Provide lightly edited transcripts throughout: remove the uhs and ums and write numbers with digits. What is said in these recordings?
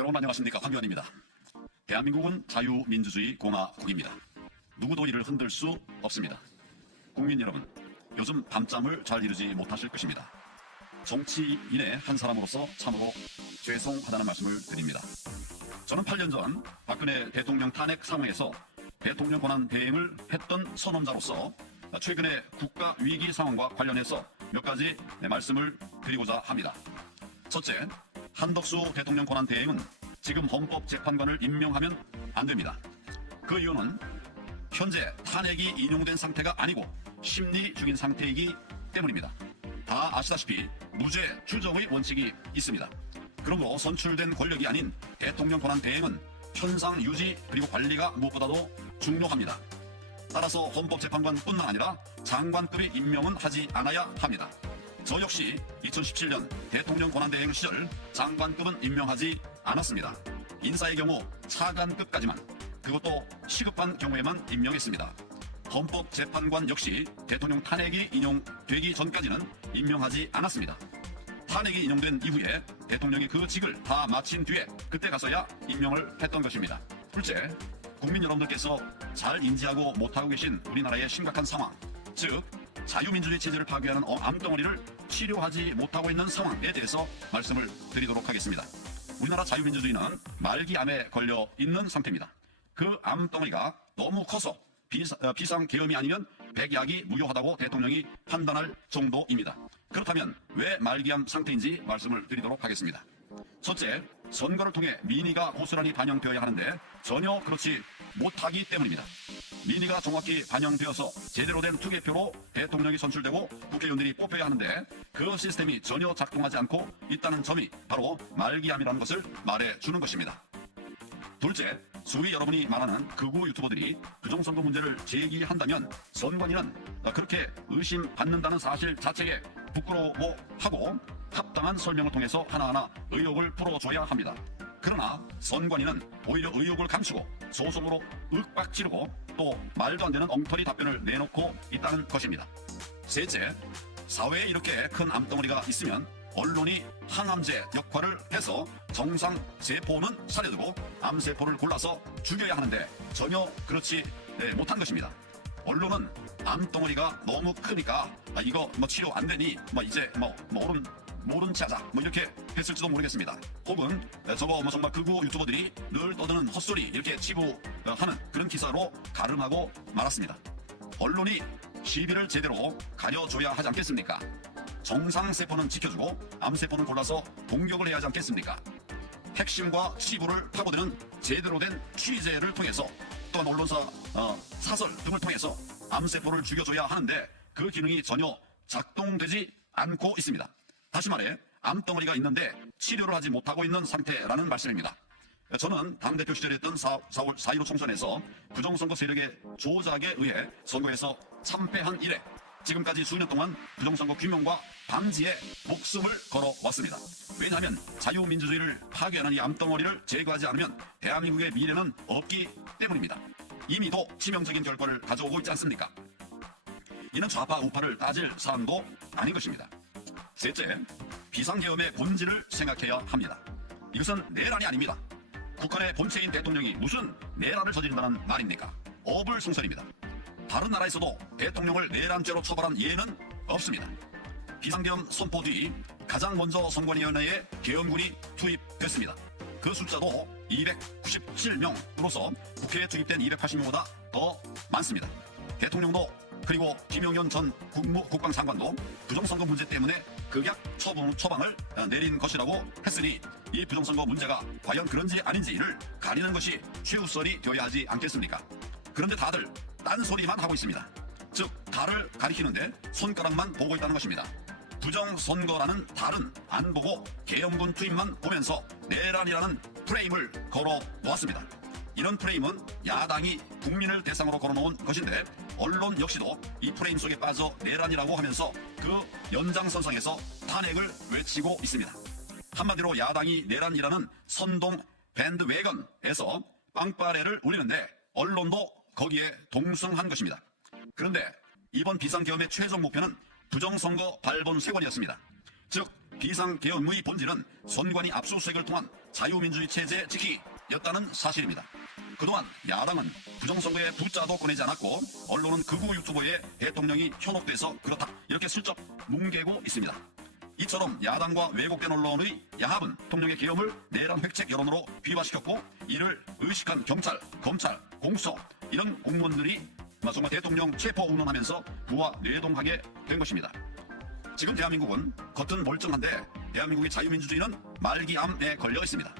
여러분 안녕하십니까, 황교안입니다. 대한민국은 자유민주주의 공화국입니다. 누구도 이를 흔들 수 없습니다. 국민 여러분, 요즘 밤잠을 잘 이루지 못하실 것입니다. 정치인의 한 사람으로서 참으로 죄송하다는 말씀을 드립니다. 저는 8년 전 박근혜 대통령 탄핵 상황에서 대통령 권한 대행을 했던 선언자로서 최근의 국가 위기 상황과 관련해서 몇 가지 말씀을 드리고자 합니다. 첫째, 한덕수 대통령 권한 대행은 지금 헌법재판관을 임명하면 안 됩니다. 그 이유는 현재 탄핵이 인용된 상태가 아니고 심리 중인 상태이기 때문입니다. 다 아시다시피 무죄 추정의 원칙이 있습니다. 그러므로 선출된 권력이 아닌 대통령 권한 대행은 현상 유지 그리고 관리가 무엇보다도 중요합니다. 따라서 헌법재판관뿐만 아니라 장관급의 임명은 하지 않아야 합니다. 저 역시 2017년 대통령 권한대행 시절 장관급은 임명하지 않았습니다. 인사의 경우 차관급까지만, 그것도 시급한 경우에만 임명했습니다. 헌법재판관 역시 대통령 탄핵이 인용되기 전까지는 임명하지 않았습니다. 탄핵이 인용된 이후에 대통령이 그 직을 다 마친 뒤에 그때 가서야 임명을 했던 것입니다. 둘째, 국민 여러분들께서 잘 인지하고 못하고 계신 우리나라의 심각한 상황, 즉 자유민주주의 체제를 파괴하는 암덩어리를 치료하지 못하고 있는 상황에 대해서 말씀을 드리도록 하겠습니다. 우리나라 자유민주주의는 말기암에 걸려 있는 상태입니다. 그 암덩어리가 너무 커서 비상계엄이 아니면 백약이 무효하다고 대통령이 판단할 정도입니다. 그렇다면 왜 말기암 상태인지 말씀을 드리도록 하겠습니다. 첫째, 선거를 통해 민의가 고스란히 반영되어야 하는데 전혀 그렇지 못하기 때문입니다. 민의가 정확히 반영되어서 제대로 된 투개표로 대통령이 선출되고 국회의원들이 뽑혀야 하는데 그 시스템이 전혀 작동하지 않고 있다는 점이 바로 말기암이라는 것을 말해주는 것입니다. 둘째, 소위 여러분이 말하는 극우 유튜버들이 부정선거 문제를 제기한다면 선관위는 그렇게 의심받는다는 사실 자체에 부끄러워하고 합당한 설명을 통해서 하나하나 의혹을 풀어줘야 합니다. 그러나 선관위는 오히려 의혹을 감추고 소송으로 윽박지르고 또 말도 안 되는 엉터리 답변을 내놓고 있다는 것입니다. 셋째, 사회에 이렇게 큰 암덩어리가 있으면 언론이 항암제 역할을 해서 정상 세포는 살려두고 암세포를 골라서 죽여야 하는데 전혀 그렇지 못한 것입니다. 언론은 암덩어리가 너무 크니까 이거 치료 안 되니 이제 모른 체 하자 이렇게 했을지도 모르겠습니다. 혹은 저거 정말 극우 유튜버들이 늘 떠드는 헛소리 이렇게 치부하는 그런 기사로 가름하고 말았습니다. 언론이 시비를 제대로 가려줘야 하지 않겠습니까? 정상세포는 지켜주고 암세포는 골라서 공격을 해야 하지 않겠습니까? 핵심과 시부를 파고드는 제대로 된 취재를 통해서 또한 언론사 사설 등을 통해서 암세포를 죽여줘야 하는데 그 기능이 전혀 작동되지 않고 있습니다. 다시 말해 암덩어리가 있는데 치료를 하지 못하고 있는 상태라는 말씀입니다. 저는 당대표 시절에 했던 4.15 총선에서 부정선거 세력의 조작에 의해 선거에서 참패한 이래 지금까지 수년 동안 부정선거 규명과 방지에 목숨을 걸어왔습니다. 왜냐하면 자유민주주의를 파괴하는 이 암덩어리를 제거하지 않으면 대한민국의 미래는 없기 때문입니다. 이미도 치명적인 결과를 가져오고 있지 않습니까? 이는 좌파 우파를 따질 사안도 아닌 것입니다. 셋째, 비상계엄의 본질을 생각해야 합니다. 이것은 내란이 아닙니다. 북한의 본체인 대통령이 무슨 내란을 저지른다는 말입니까? 어불성설입니다. 다른 나라에서도 대통령을 내란죄로 처벌한 예는 없습니다. 비상계엄 선포 뒤 가장 먼저 선관위원회에 계엄군이 투입됐습니다. 그 숫자도 297명으로서 국회에 투입된 280명보다 더 많습니다. 대통령도 그리고 김용현 전 국방장관도 부정선거 문제 때문에 극약 처방을 내린 것이라고 했으니 이 부정선거 문제가 과연 그런지 아닌지를 가리는 것이 최우선이 되어야 하지 않겠습니까? 그런데 다들 딴소리만 하고 있습니다. 즉 달을 가리키는데 손가락만 보고 있다는 것입니다. 부정선거라는 달은 안 보고 계엄군 투입만 보면서 내란이라는 프레임을 걸어 놓았습니다. 이런 프레임은 야당이 국민을 대상으로 걸어놓은 것인데 언론 역시도 이 프레임 속에 빠져 내란이라고 하면서 그 연장선상에서 탄핵을 외치고 있습니다. 한마디로 야당이 내란이라는 선동 밴드웨건에서 빵빠레를 울리는데 언론도 거기에 동승한 것입니다. 그런데 이번 비상계엄의 최종 목표는 부정선거 발본 쇄관이었습니다. 즉 비상계엄의 본질은 선관위 압수수색을 통한 자유민주주의 체제 지키기였다는 사실입니다. 그동안 야당은 부정선거에 붓자도 꺼내지 않았고 언론은 극우 유튜버에 대통령이 현혹돼서 그렇다 이렇게 슬쩍 뭉개고 있습니다. 이처럼 야당과 왜곡된 언론의 야합은 대통령의 계엄을 내란 획책 여론으로 비화시켰고 이를 의식한 경찰, 검찰, 공수처 이런 공무원들이 정말 대통령 체포 운운하면서 부와 뇌동하게 된 것입니다. 지금 대한민국은 겉은 멀쩡한데 대한민국의 자유민주주의는 말기암에 걸려 있습니다.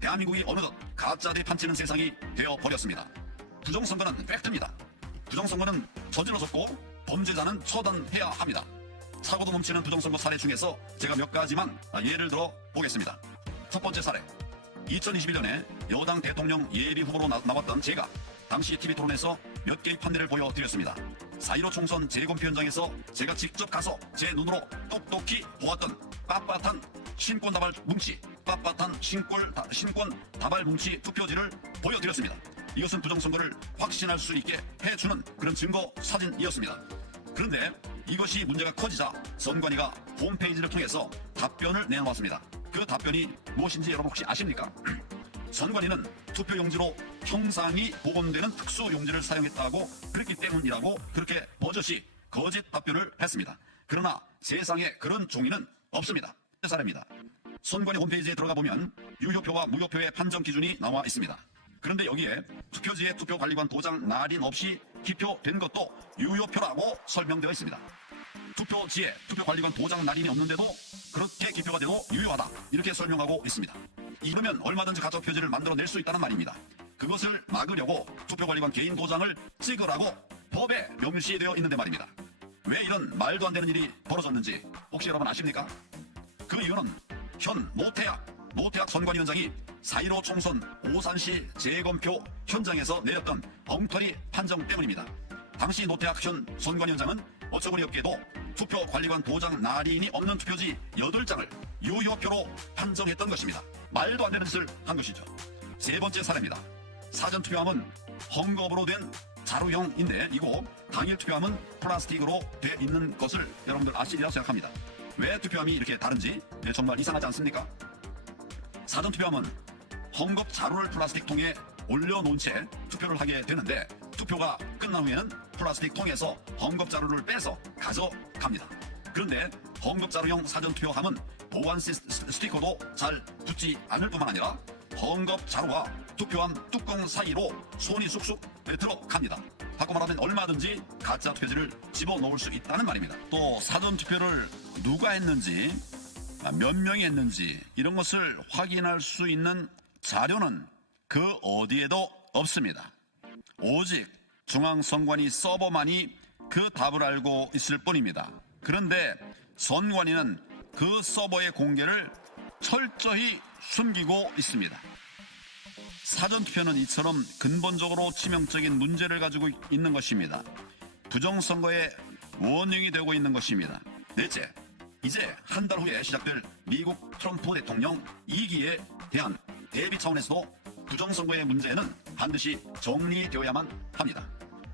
대한민국이 어느덧 가짜대 판치는 세상이 되어버렸습니다. 부정선거는 팩트입니다. 부정선거는 저질러졌고 범죄자는 처단해야 합니다. 사고도 넘치는 부정선거 사례 중에서 제가 몇 가지만 예를 들어 보겠습니다. 첫 번째 사례, 2021년에 여당 대통령 예비 후보로 나왔던 제가 당시 TV토론에서 몇 개의 판례를 보여드렸습니다. 4.15 총선 재검표 현장에서 제가 직접 가서 제 눈으로 똑똑히 보았던 빳빳한 신권다발 뭉치, 빳빳한 신권다발 뭉치 투표지를 보여드렸습니다. 이것은 부정선거를 확신할 수 있게 해주는 그런 증거 사진이었습니다. 그런데 이것이 문제가 커지자 선관위가 홈페이지를 통해서 답변을 내놓았습니다. 그 답변이 무엇인지 여러분 혹시 아십니까? 선관위는 투표용지로 형상이 복원되는 특수용지를 사용했다고 그랬기 때문이라고 그렇게 버젓이 거짓 답변을 했습니다. 그러나 세상에 그런 종이는 없습니다. 사례입니다. 선관위 홈페이지에 들어가 보면 유효표와 무효표의 판정 기준이 나와 있습니다. 그런데 여기에 투표지에 투표관리관 도장 날인 없이 기표된 것도 유효표라고 설명되어 있습니다. 투표지에 투표관리관 도장 날인이 없는데도 그렇게 기표가 되고 유효하다 이렇게 설명하고 있습니다. 이러면 얼마든지 가짜 표지를 만들어낼 수 있다는 말입니다. 그것을 막으려고 투표관리관 개인 도장을 찍으라고 법에 명시되어 있는데 말입니다. 왜 이런 말도 안 되는 일이 벌어졌는지 혹시 여러분 아십니까? 그 이유는 현 노태악 선관위원장이 4.15 총선 오산시 재검표 현장에서 내렸던 엉터리 판정 때문입니다. 당시 노태악 현 선관위원장은 어처구니 없게도 투표관리관 도장 날인이 없는 투표지 8장을 유효표로 판정했던 것입니다. 말도 안 되는 짓을 한 것이죠. 세 번째 사례입니다. 사전투표함은 헝겊으로 된 자루형인데 이거 당일 투표함은 플라스틱으로 돼 있는 것을 여러분들 아시리라고 생각합니다. 왜 투표함이 이렇게 다른지 정말 이상하지 않습니까? 사전투표함은 헝겊 자루를 플라스틱 통에 올려놓은 채 투표를 하게 되는데 투표가 끝난 후에는 플라스틱 통에서 헝겊 자루를 빼서 가져갑니다. 그런데 헝겊 자루형 사전투표함은 보안 스티커도 잘 붙지 않을 뿐만 아니라 헝겊 자루와 투표함 뚜껑 사이로 손이 쑥쑥 들어갑니다. 바꿔 말하면 얼마든지 가짜 투표지를 집어넣을 수 있다는 말입니다. 또 사전투표를 누가 했는지 몇 명이 했는지 이런 것을 확인할 수 있는 자료는 그 어디에도 없습니다. 오직 중앙선관위 서버만이 그 답을 알고 있을 뿐입니다. 그런데 선관위는 그 서버의 공개를 철저히 숨기고 있습니다. 사전투표는 이처럼 근본적으로 치명적인 문제를 가지고 있는 것입니다. 부정선거의 원흉이 되고 있는 것입니다. 넷째, 이제 한 달 후에 시작될 미국 트럼프 대통령 2기에 대한 대비 차원에서도 부정선거의 문제는 반드시 정리되어야만 합니다.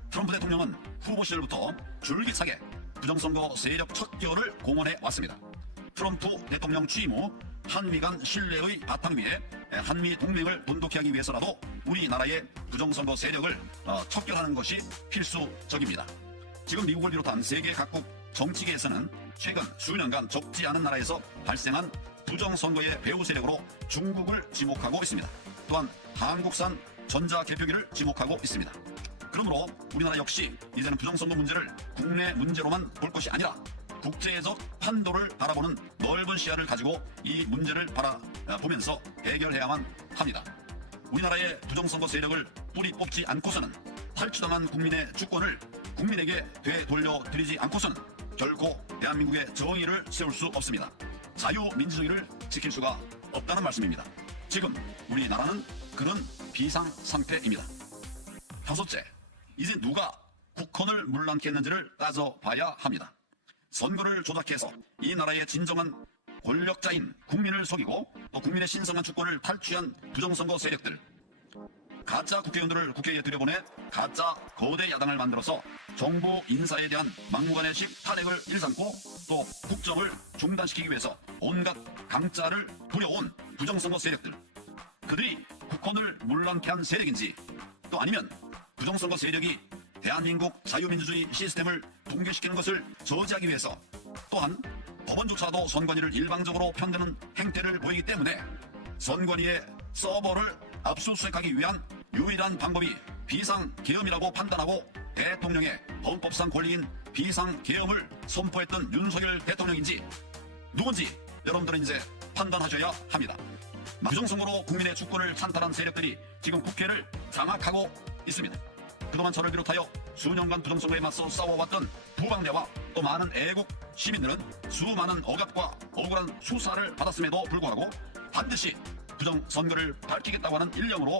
트럼프 대통령은 후보 시절부터 줄기차게 부정선거 세력 척결을 공언해 왔습니다. 트럼프 대통령 취임 후 한미 간 신뢰의 바탕 위에 한미 동맹을 돈독히 하기 위해서라도 우리나라의 부정선거 세력을 척결하는 것이 필수적입니다. 지금 미국을 비롯한 세계 각국 정치계에서는 최근 수년간 적지 않은 나라에서 발생한 부정선거의 배후 세력으로 중국을 지목하고 있습니다. 또한 한국산 전자개표기를 지목하고 있습니다. 그러므로 우리나라 역시 이제는 부정선거 문제를 국내 문제로만 볼 것이 아니라 국제적 판도를 바라보는 넓은 시야를 가지고 이 문제를 바라보면서 해결해야만 합니다. 우리나라의 부정선거 세력을 뿌리 뽑지 않고서는 탈취당한 국민의 주권을 국민에게 되돌려드리지 않고서는 결코 대한민국의 정의를 세울 수 없습니다. 자유민주주의를 지킬 수가 없다는 말씀입니다. 지금 우리나라는 그런 비상상태입니다. 다섯째, 이제 누가 국헌을 물란케 했는지를 따져봐야 합니다. 선거를 조작해서 이 나라의 진정한 권력자인 국민을 속이고 또 국민의 신성한 주권을 탈취한 부정선거 세력들, 가짜 국회의원들을 국회에 들여보내 가짜 거대 야당을 만들어서 정부 인사에 대한 막무가내식 탄핵을 일삼고 또 국정을 중단시키기 위해서 온갖 강짜를 부려온 부정선거 세력들, 그들이 국헌을 문란케 한 세력인지, 또 아니면 부정선거 세력이 대한민국 자유민주주의 시스템을 붕괴시키는 것을 저지하기 위해서 또한 법원조차도 선관위를 일방적으로 편드는 행태를 보이기 때문에 선관위의 서버를 압수수색하기 위한 유일한 방법이 비상계엄이라고 판단하고 대통령의 헌법상 권리인 비상계엄을 선포했던 윤석열 대통령인지 누군지 여러분들은 이제 판단하셔야 합니다. 부정선거로 국민의 주권을 찬탈한 세력들이 지금 국회를 장악하고 있습니다. 그동안 저를 비롯하여 수년간 부정선거에 맞서 싸워왔던 부방대와 또 많은 애국 시민들은 수많은 억압과 억울한 수사를 받았음에도 불구하고 반드시 부정선거를 밝히겠다고 하는 일념으로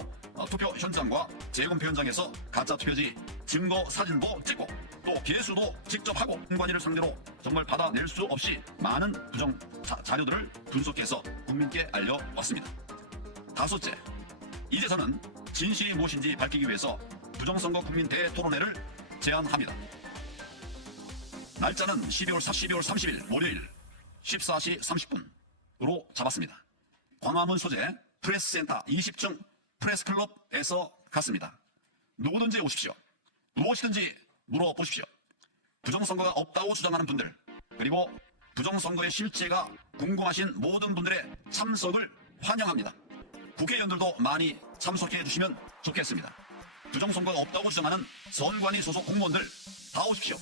투표 현장과 재검표 현장에서 가짜 투표지 증거 사진도 찍고 또 개수도 직접 하고 선관위를 상대로 정말 받아낼 수 없이 많은 부정 자료들을 분석해서 국민께 알려왔습니다. 다섯째, 이제 저는 진실이 무엇인지 밝히기 위해서 부정선거 국민 대토론회를 제안합니다. 날짜는 12월 30일 월요일 14시 30분으로 잡았습니다. 광화문 소재 프레스센터 20층 프레스클럽에서 갔습니다. 누구든지 오십시오. 무엇이든지 물어보십시오. 부정선거가 없다고 주장하는 분들, 그리고 부정선거의 실체가 궁금하신 모든 분들의 참석을 환영합니다. 국회의원들도 많이 참석해 주시면 좋겠습니다. 부정선거가 없다고 주장하는 선관위 소속 공무원들 다 오십시오.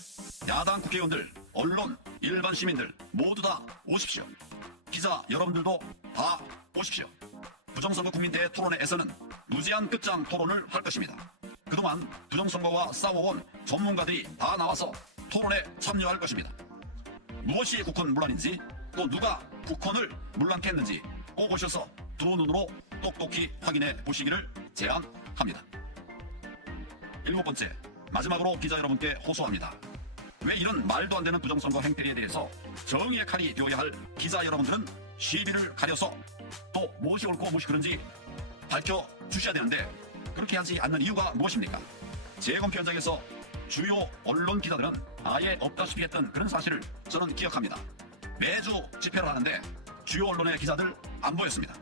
야당 국회의원들, 언론, 일반 시민들 모두 다 오십시오. 기자 여러분들도 다 오십시오. 부정선거 국민 대토론회에서는 무제한 끝장 토론을 할 것입니다. 그동안 부정선거와 싸워온 전문가들이 다 나와서 토론에 참여할 것입니다. 무엇이 국헌 문란인지, 또 누가 국헌을 문란케 했는지 꼭 오셔서 두 눈으로 똑똑히 확인해 보시기를 제안합니다. 일곱 번째, 마지막으로 기자 여러분께 호소합니다. 왜 이런 말도 안 되는 부정선거 행태에 대해서 정의의 칼이 되어야 할 기자 여러분들은 시비를 가려서 또 무엇이 옳고 무엇이 그른지 밝혀주셔야 되는데 그렇게 하지 않는 이유가 무엇입니까? 재검표 현장에서 주요 언론 기자들은 아예 없다시피 했던 그런 사실을 저는 기억합니다. 매주 집회를 하는데 주요 언론의 기자들 안 보였습니다.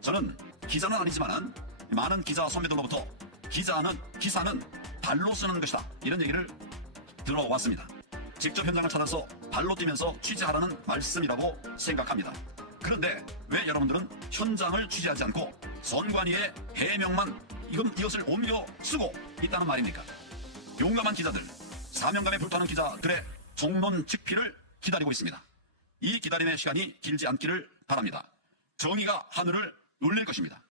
저는 기자는 아니지만 많은 기자 선배들로부터 기사는 발로 쓰는 것이다, 이런 얘기를 들어왔습니다. 직접 현장을 찾아서 발로 뛰면서 취재하라는 말씀이라고 생각합니다. 그런데 왜 여러분들은 현장을 취재하지 않고 선관위의 해명만 이것을 옮겨 쓰고 있다는 말입니까? 용감한 기자들, 사명감에 불타는 기자들의 정론 즉피를 기다리고 있습니다. 이 기다림의 시간이 길지 않기를 바랍니다. 정의가 하늘을 울릴 것입니다.